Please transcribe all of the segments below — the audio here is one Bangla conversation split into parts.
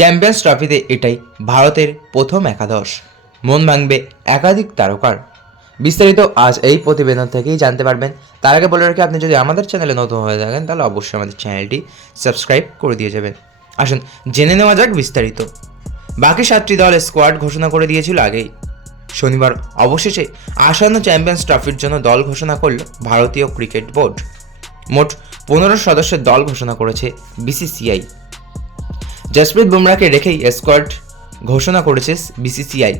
চ্যাম্পিয়ন্স ট্রফিতে এটাই ভারতের প্রথম একাদশ। মন ভাঙবে একাধিক তারকার। বিস্তারিত আজ এই প্রতিবেদন থেকেই জানতে পারবেন। তার আগে বলে রাখি, আপনি যদি আমাদের চ্যানেলে নতুন হয়ে থাকেন, তাহলে অবশ্যই আমাদের চ্যানেলটি সাবস্ক্রাইব করে দিয়ে যাবেন। আসুন, জেনে নেওয়া যাক বিস্তারিত। বাকি সাতটি দল স্কোয়াড ঘোষণা করে দিয়েছিল আগেই। শনিবার অবশেষে আসন্ন চ্যাম্পিয়ন্স ট্রফির জন্য দল ঘোষণা করল ভারতীয় ক্রিকেট বোর্ড। মোট পনেরো সদস্যের দল ঘোষণা করেছে বিসিসিআই। জসপ্রীত বুমরাকে রেখেই স্কোয়াড ঘোষণা করেছে বিসিসিআই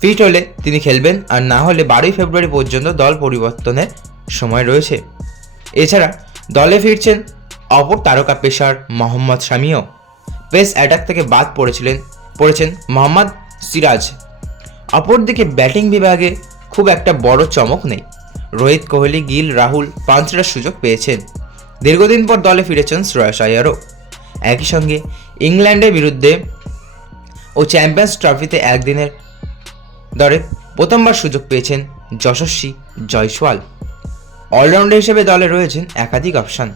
ফিট হলে তিনি খেলবেন আর না হলে বারোই ফেব্রুয়ারি পর্যন্ত দল পরিবর্তনের সময় রয়েছে। এছাড়া দলে ফিরছেন অপর তারকা পেসার মোহাম্মদ শামিও। পেস অ্যাটাক থেকে বাদ পড়েছিলেন, পড়েছেন মোহাম্মদ সিরাজ। অপরদিকে ব্যাটিং বিভাগে খুব একটা বড় চমক নেই। রোহিত কোহলি, গিল, রাহুল পাঁচটার সুযোগ পেয়েছেন। দীর্ঘদিন পর দলে ফিরেছেন শ্রেয়স আয়ারও। একই সঙ্গে ইংল্যান্ডের বিরুদ্ধে ও চ্যাম্পিয়ন্স ট্রফিতে একদিনের দরে প্রথমবার সুযোগ পেয়েছেন যশস্বী জয়সওয়াল। অলরাউন্ডার হিসেবে দলে রয়েছেন একাধিক অপশন।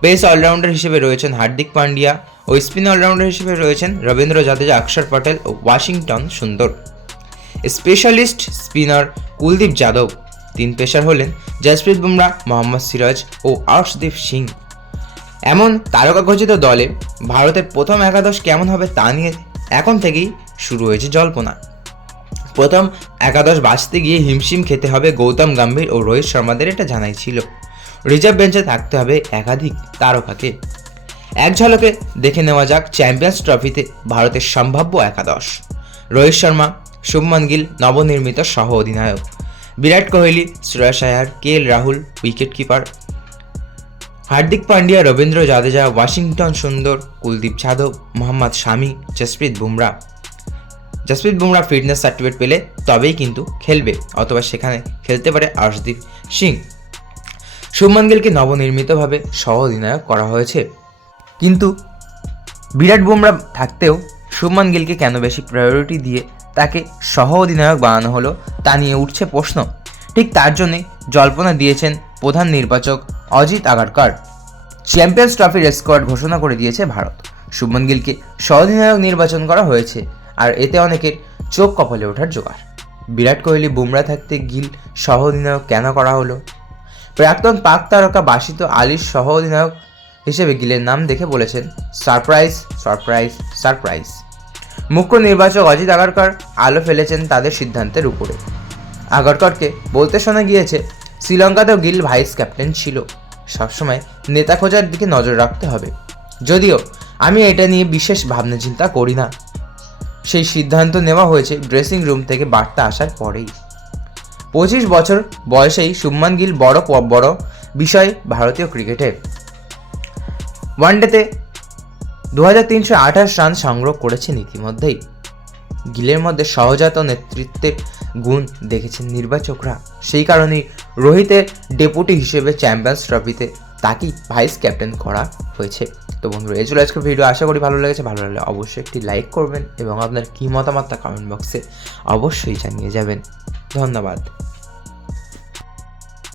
পেস অলরাউন্ডার হিসেবে রয়েছেন হার্দিক পান্ডিয়া ও স্পিন অলরাউন্ডার হিসেবে রয়েছেন রবীন্দ্র জাদেজা, অক্ষর পটেল ও Washington Sundar. Specialist spinner Kuldeep Yadav, তিন পেশার হলেন জসপ্রীত বুমরা, মোহাম্মদ সিরাজ ও আর্শদীপ সিং। এমন তারকা ঘোষিত দলে ভারতের প্রথম একাদশ কেমন হবে তা নিয়ে এখন থেকেই শুরু হয়েছে জল্পনা। প্রথম একাদশ বাঁচতে গিয়ে হিমশিম খেতে হবে গৌতম গম্ভীর ও রোহিত শর্মাদের এটা জানাই ছিল। রিজার্ভ বেঞ্চে থাকতে হবে একাধিক তারকাকে। এক ঝলকে দেখে নেওয়া যাক চ্যাম্পিয়ন্স ট্রফিতে ভারতের সম্ভাব্য একাদশ। রোহিত শর্মা, শুভমান গিল, নবনির্মিত সহ অধিনায়ক Virat Kohli, Shreyas Iyer, K L Rahul, wicket keeper. Hardik Pandya, Ravindra Jadeja, Washington Sundar, Kuldeep Yadav, Mohammed Shami, Jasprit Bumrah. Jasprit Bumrah fitness certificate পেলে তবেই কিন্তু খেলবে, অথবা সেখানে খেলতে পারে আর্শদীপ সিং। শুভমান গিলকে নবনির্মিতভাবে সহ অধিনায়ক করা হয়েছে। কিন্তু বিরাট বুমরা থাকতেও শুভমান গিলকে কেন বেশি প্রায়োরিটি দিয়ে তাকে সহ অধিনায়ক বানানো হলো তা নিয়ে উঠছে প্রশ্ন। ঠিক তার জন্যে জল্পনা দিয়েছেন প্রধান নির্বাচক অজিত আগারকার। চ্যাম্পিয়ন্স ট্রফির স্কোয়াড ঘোষণা করে দিয়েছে ভারত। শুভমন গিলকে সহ অধিনায়ক নির্বাচন করা হয়েছে, আর এতে অনেকের চোখ কপালে ওঠার জোগাড়। বিরাট কোহলি বুমরা থাকতে গিল সহ অধিনায়ক কেন করা হলো? প্রাক্তন পাক তারকা বাসিত আলীর সহ অধিনায়ক হিসেবে গিলের নাম দেখে বলেছেন, সারপ্রাইজ সারপ্রাইজ সারপ্রাইজ। মুখ্য নির্বাচক অজিত আগারকর আলো ফেলেছেন তাদের সিদ্ধান্তের উপরে। আগারকরকে বলতে শোনা গিয়েছে, শ্রীলঙ্কাতেও গিল ভাইস ক্যাপ্টেন ছিল। সবসময় নেতা খোঁজার দিকে নজর রাখতে হবে। যদিও আমি এটা নিয়ে বিশেষ ভাবনা চিন্তা করি না। সেই সিদ্ধান্ত নেওয়া হয়েছে ড্রেসিং রুম থেকে বার্তা আসার পরেই। পঁচিশ বছর বয়সেই শুভমান গিল বড় বড় বিষয় ভারতীয় ক্রিকেটে ওয়ানডেতে দু হাজার তিনশো আঠাশ রান সংগ্রহ করেছেন ইতিমধ্যেই। গিলের মধ্যে সহজাত নেতৃত্বের গুণ দেখেছেন নির্বাচকরা। সেই কারণেই রোহিতের ডেপুটি হিসেবে চ্যাম্পিয়ন্স ট্রফিতে তাকেই ভাইস ক্যাপ্টেন করা হয়েছে। তো বন্ধুরা, এই ছিল আজকের ভিডিও। আশা করি ভালো লেগেছে। ভালো লাগলে অবশ্যই একটি লাইক করবেন এবং আপনার কী মতামত তা কমেন্ট বক্সে অবশ্যই জানিয়ে যাবেন। ধন্যবাদ।